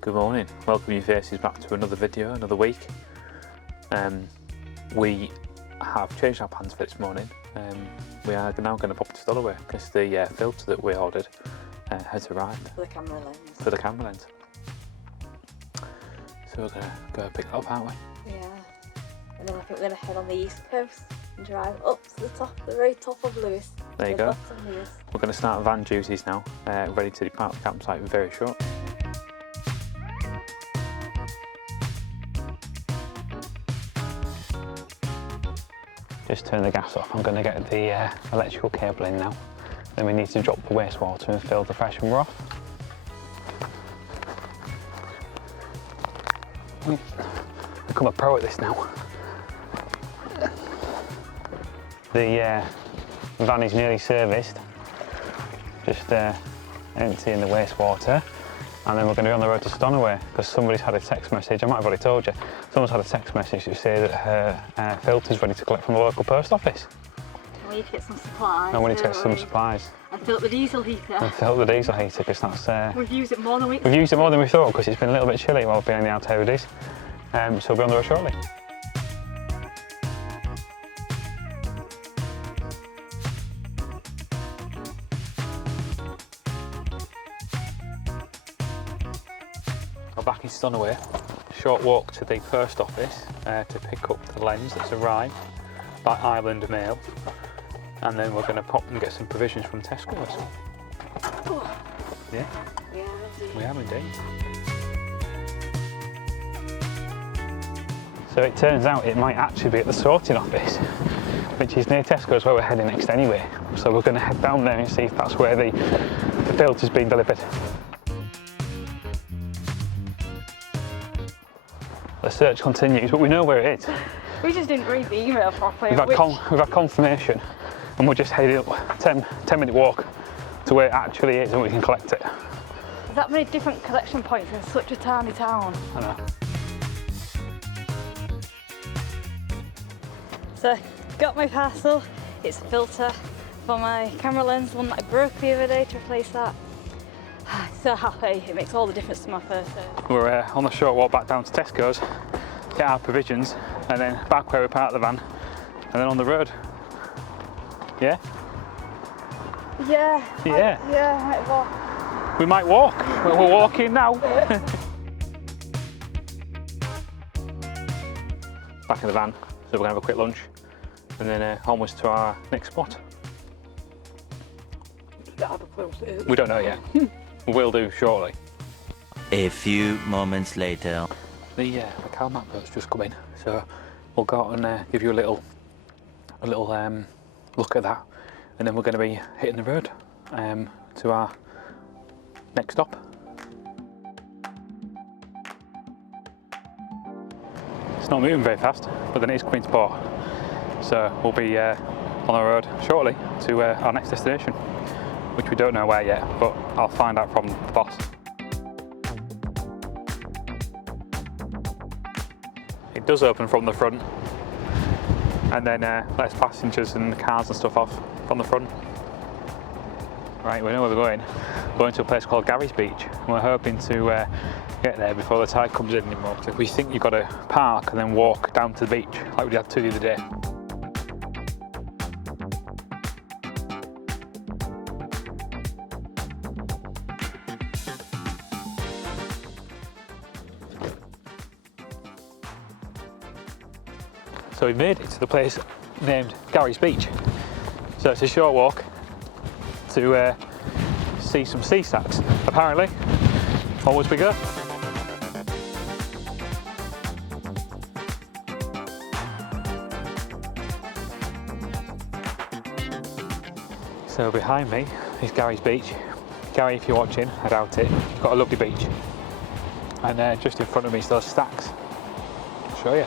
Good morning, welcome you faces back to another video, another week. We have changed our plans for this morning. We are now going to pop to Stolaway because the filter that we ordered has arrived. For the camera lens. For the camera lens. So we're going to go pick that up, aren't we? Yeah. And then I think we're going to head on the east coast and drive up to the top, the very top of Lewis. There you go. We're going to start van duties now, ready to depart the campsite very short. Just turn the gas off. I'm going to get the electrical cable in now. Then we need to drop the wastewater and fill the freshener off. Become a pro at this now. The van is nearly serviced. Just emptying the wastewater. And then we're going to be on the road to Stolaway because somebody's had a text message, I might have already told you, someone's had a text message to say that her filter's ready to collect from the local post office. We need to get some supplies. And we need to get some supplies. And fill up the diesel heater. And fill up the diesel heater because that's... We've used it more than we... We've used it more than we thought because it's been a little bit chilly while we've been in the outer Hebrides. So we'll be on the road shortly. We're back in Stolaway. Short walk to the post office to pick up the lens that's arrived by Island Mail, and then we're going to pop and get some provisions from Tesco's. Oh. Yeah? We are indeed. So it turns out it might actually be at the sorting office, which is near Tesco's where we're heading next anyway. So we're going to head down there and see if that's where the filter's been delivered. The search continues, but we know where it is. We just didn't read the email properly. We've had confirmation, and we're just heading up 10-minute walk to where it actually is and we can collect it. There's that many different collection points in such a tiny town. I know. So, got my parcel. It's a filter for my camera lens, the one that I broke the other day, to replace that. So happy, it makes all the difference to my first day. We're on the short walk back down to Tesco's, get our provisions, and then back where we parked the van, and then on the road. Yeah? Yeah. Yeah. I might walk. We might walk. We're walking now. Back in the van, so we're going to have a quick lunch, and then onwards to our next spot. We don't know yet. We will do shortly. A few moments later. The car map boat's just come in, so we'll go out and give you a little look at that, and then we're going to be hitting the road to our next stop. It's not moving very fast, but then it is Queensport, so we'll be on the road shortly to our next destination, which we don't know where yet, but I'll find out from the boss. It does open from the front, and then lets passengers and cars and stuff off from the front. Right, we know where we're going. We're going to a place called Garry Beach, and we're hoping to get there before the tide comes in anymore. So we think you've got to park and then walk down to the beach, like we had to the other day. So we made it to the place named Garry Beach. So it's a short walk to see some sea stacks, apparently. Onwards we go. So behind me is Garry Beach. Garry, if you're watching, I doubt it, you've got a lovely beach. And just in front of me is those stacks. I'll show you.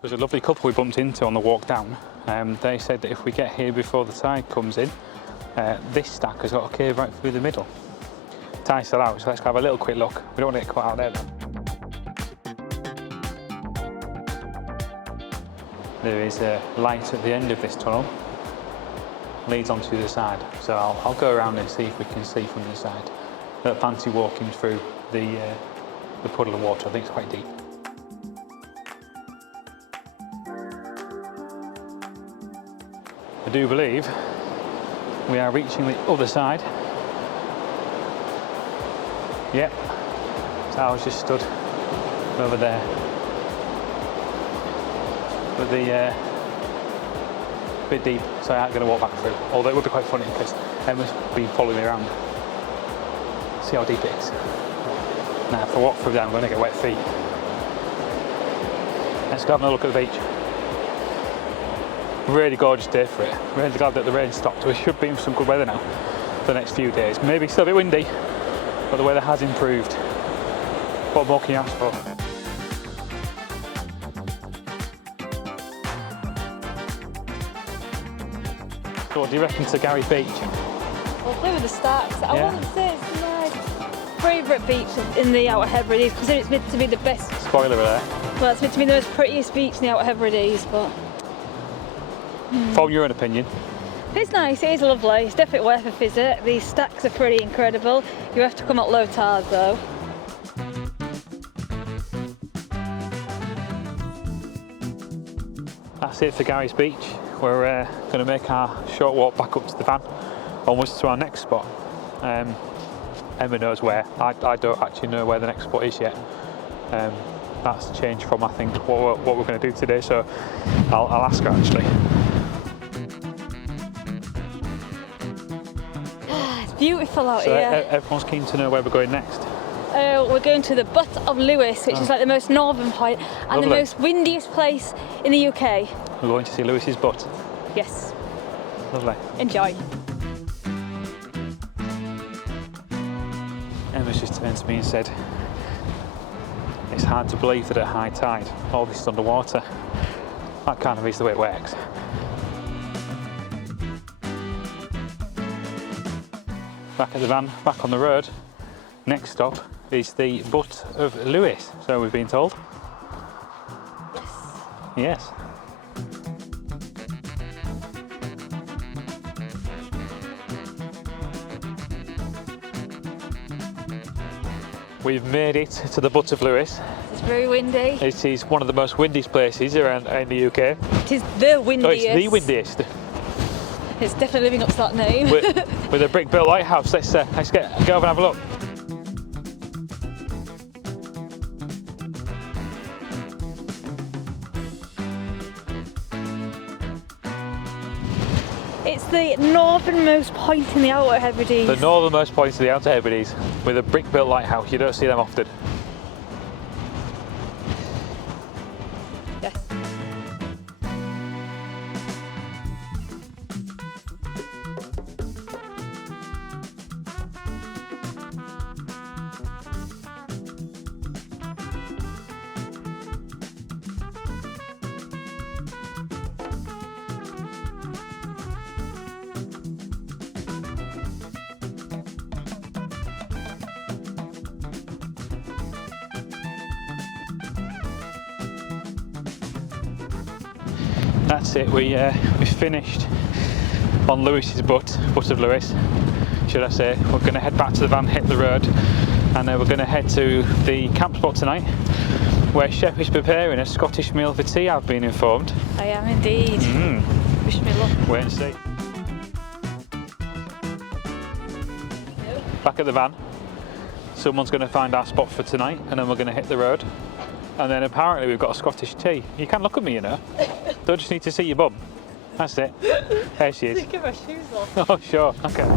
There's a lovely couple we bumped into on the walk down. They said that if we get here before the tide comes in, this stack has got a cave right through the middle. Tide's still out, so let's have a little quick look. We don't want to get caught out there though. there is a light at the end of this tunnel, leads onto the side. So I'll go around and see if we can see from the side. I don't fancy walking through the puddle of water. I think it's quite deep. I do believe we are reaching the other side. Yep, so I was just stood over there. But the bit deep, so I ain't going to walk back through. Although it would be quite funny because Emma's been following me around. See how deep it is. Now, if I walk through there, I'm going to get wet feet. Let's go have a look at the beach. Really gorgeous day for it. Really glad that the rain stopped. We should be in some good weather now for the next few days. Maybe still a bit windy, but the weather has improved. What more can you ask for? So what do you reckon to Garry Beach? Well, through the stacks. I wouldn't say it's my favourite beach in the Outer Hebrides, because it's meant to be the best. Spoiler alert. Well, it's meant to be the most prettiest beach in the Outer Hebrides, but Form your own opinion. it's nice. It is lovely. It's definitely worth a visit. These stacks are pretty incredible. You have to come at low tide though. That's it for Garry's Beach. We're going to make our short walk back up to the van, onwards to our next spot. Emma knows where. I don't actually know where the next spot is yet. That's changed from, I think, what we're going to do today, so I'll ask her actually. It's beautiful out So here. everyone's keen to know where we're going next. We're going to the butt of Lewis, which is like the most northern point and Lovely. the most windiest place in the UK. We're going to see Lewis's butt. Yes, Lovely. enjoy. Emma's just turned to me and said, it's hard to believe that at high tide, all this is underwater. That kind of is the way it works. Back at the van, back on the road. Next stop is the butt of Lewis, so we've been told. Yes. Yes. We've made it to the butt of Lewis. It's very windy. It is one of the most windiest places around in the UK. It is the windiest. Oh, it's the windiest. It's definitely living up to that name. with a brick-built lighthouse. Let's go over and have a look. It's the northernmost point in the Outer Hebrides. The northernmost point of the Outer Hebrides with a brick-built lighthouse. You don't see them often. Yes. That's it. We finished on Lewis's butt of Lewis, should I say. We're going to head back to the van, hit the road, and then we're going to head to the camp spot tonight, where Chef is preparing a Scottish meal for tea, I've been informed. I am indeed. Wish me luck. Wait and see. Back at the van. Someone's going to find our spot for tonight, and then we're going to hit the road. And then apparently we've got a Scottish tea. You can look at me, you know. Don't just need to see your bum. That's it. There she is. Get my shoes off. Oh, sure. Okay.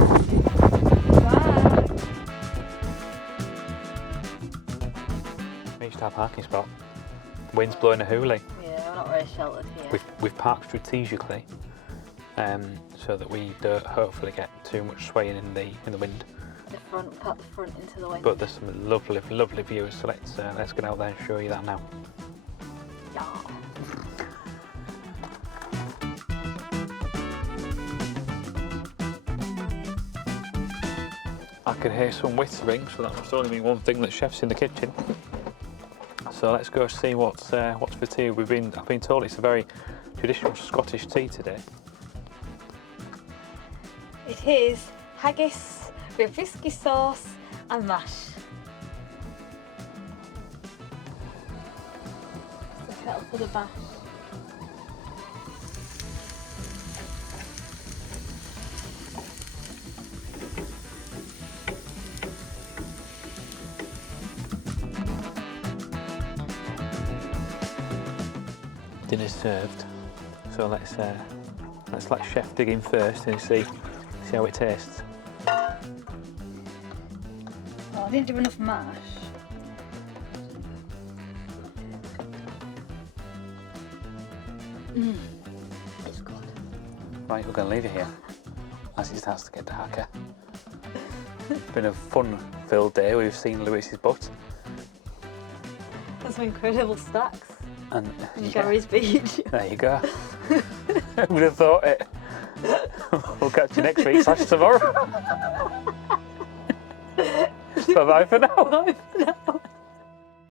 Bye. Reached our parking spot. Wind's blowing a hoolie. Yeah, we're not very sheltered here. We've parked strategically, so that we don't hopefully get too much swaying in the wind. The front, cut the front into the wind. But there's some lovely views. So let's get out there and show you that now. Yeah. I can hear some whistling, so that must only mean one thing, that Chef's in the kitchen. So let's go see what's for tea. I've been told it's a very traditional Scottish tea today. It is haggis with whiskey sauce and mash. The kettle for the mash. Dinner's served, so let's let chef dig in first and see how it tastes. Oh, I didn't do enough mash. It's good. Right, we're going to leave it here as it starts to get darker. It's been a fun-filled day. We've seen Lewis's butt. That's some incredible stacks. And In Garry's Beach. there you go. Who would have thought it? We'll catch you next week / tomorrow. Bye bye for now. Bye for now.